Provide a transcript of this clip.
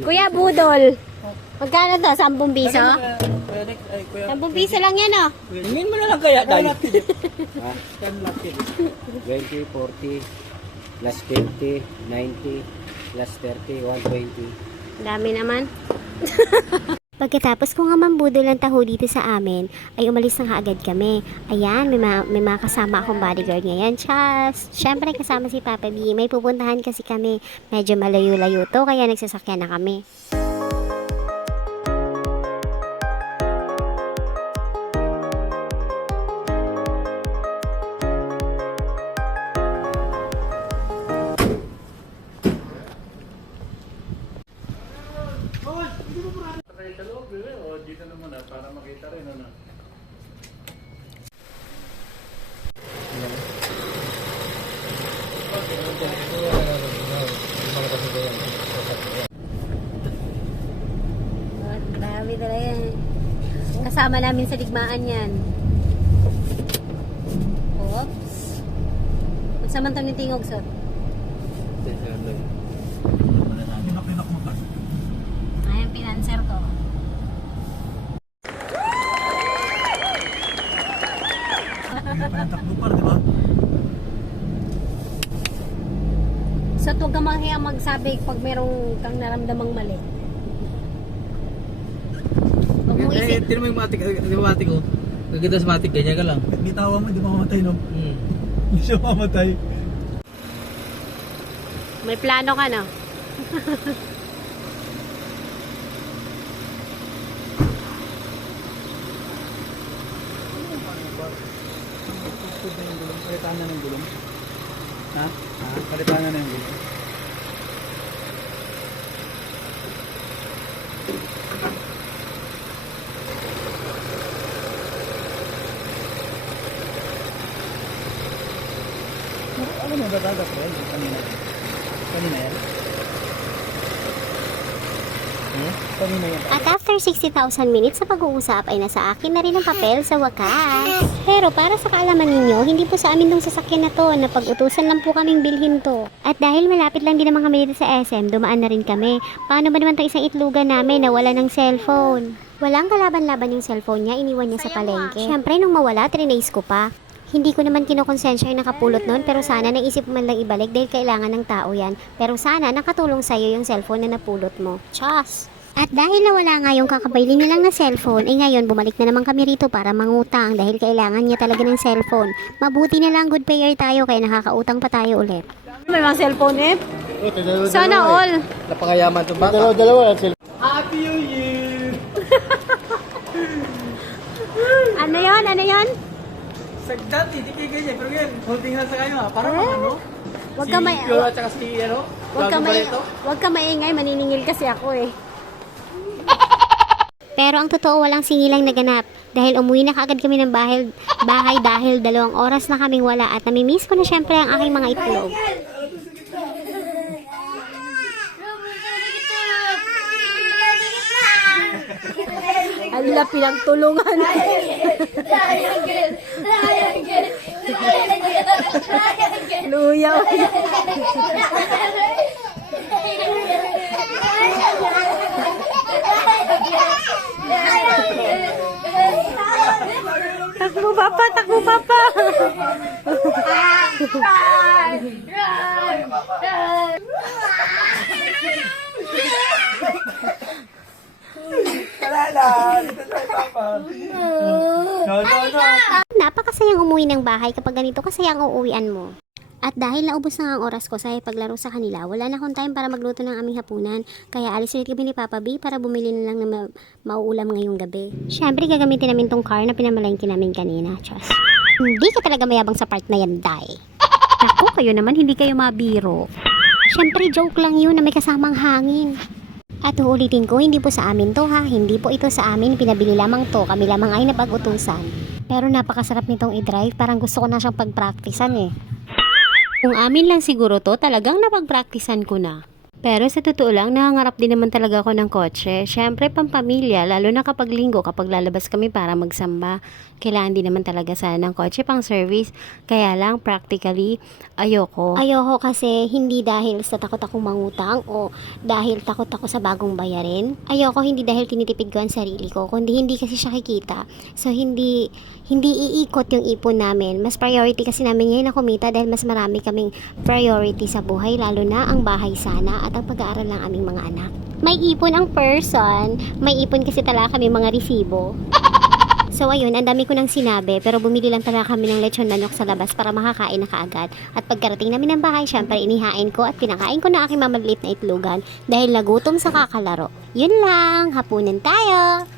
Kuya Budol, magkano to? 10 piso? 10 piso lang yan, oh. Hingin mo na lang kaya tayo. 20, 40, plus 50, 90, plus 30, 120. Dami naman. Pagkatapos ko nga mambudol ng taho dito sa amin, ay umalis na kaagad kami. Ayan, may mga kasama akong bodyguard ngayon. Chas! Siyempre kasama si Papa B. May pupuntahan kasi kami. Medyo malayo-layo to, kaya nagsasakyan na kami. Dito naman para makita rin ano. Grabe talaga yan. Kasama namin sa digmaan yan. Oops. Magsaman to ni Tingog, sir. Ayan, pinanser ko. So, huwag ka mahiya magsabi pag merong kang naramdamang mali. Huwag mo isip. Tino mo yung matik ko. Kaganda sa matik, ganyan ka lang. Bitawa mo, di mamamatay no? Hindi siya mamamatay. May plano ka, no? Palitan na ng gulong. Ha? Palitan na ng gulong. Ano mo dadagat ba? Kanina. Kanina yan? Kanina yan. At after 60,000 minutes sa pag-uusap ay nasa akin na rin ang papel sa wakas. Pero para sa kaalaman ninyo, hindi po sa amin tong sasakyan na to, na pag-utusan lang po kaming bilhin to. At dahil malapit lang din naman kami dito sa SM, dumaan na rin kami. Paano ba naman itong isang itlugan namin na wala ng cellphone? Walang kalaban-laban yung cellphone niya, iniwan niya sa palengke. Siyempre nung mawala, trinace ko pa. Hindi ko naman kinokonsensya yung nakapulot nun, pero sana naisip man lang ibalik dahil kailangan ng tao yan. Pero sana nakatulong sa'yo yung cellphone na napulot mo. Chas! At dahil nawala nga yung kakabili nilang na cellphone, ay ngayon bumalik na naman kami rito para mangutang dahil kailangan niya talaga ng cellphone. Mabuti na lang good payer tayo kaya nakakautang pa tayo ulit. May mga cellphone eh? Sana all! Napakayaman itong bata. Dalawa lang. Happy New Year! Ano yon? Ano yon? Sagdat, hindi kayo ganyan. Pero yan, holding hands sa kayo ha. Parang ano? Wag ka may... Pio at saka si ano? Wag ka maingay, maniningil kasi ako eh. Pero ang totoo walang singilang naganap dahil umuwi na kaagad kami ng bahay dahil 2 oras na kaming wala at namimiss ko na syempre ang aking mga itlog. Ala, pinagtulungan. Luya. Takbo papa, takbo papa. Napakasayang umuwi ng bahay kapag ganito kasayang uuwian mo. At dahil naubos na nga ang oras ko sa paglaro sa kanila, wala na akong time para magluto ng aming hapunan. Kaya alis ulit kami ni Papa B para bumili na lang ng mauulam ngayong gabi. Siyempre gagamitin namin tong car na pinamalengke namin kanina. Just. Hindi ka talaga mayabang sa part na yan, Day. Naku, kayo naman hindi kayo mabiro. Siyempre joke lang yun na may kasamang hangin. At uulitin ko, hindi po sa amin to ha. Hindi po ito sa amin, pinabili lamang to. Kami lamang ay napag-utusan. Pero napakasarap nitong i-drive, parang gusto ko na siyang pagpraktisan eh. Kung amin lang siguro to, talagang napag-praktisan ko na. Pero sa totoo lang, nangangarap din naman talaga ako ng kotse. Siyempre, pampamilya, lalo na kapag linggo, kapag lalabas kami para magsamba. Kailangan din naman talaga sana ng kotse pang service. Kaya lang, practically, ayoko. Ayoko kasi hindi dahil sa takot akong mangutang o dahil takot ako sa bagong bayarin. Ayoko hindi dahil tinitipid ko ang sarili ko, kundi hindi kasi siya kikita. So, hindi iikot yung ipon namin. Mas priority kasi namin ngayon na kumita dahil mas marami kaming priority sa buhay, lalo na ang bahay sana at ang pag-aaral ng aming mga anak. May ipon ang person, may ipon kasi talaga kami mga resibo. So ayun, ang dami ko nang sinabi, pero bumili lang talaga kami ng lechon manok sa labas para makakain na kaagad. At pagkarating namin ng bahay, syempre inihain ko at pinakain ko na aking mamaliit na itlogan dahil nagutom sa kakalaro. Yun lang, hapunan tayo!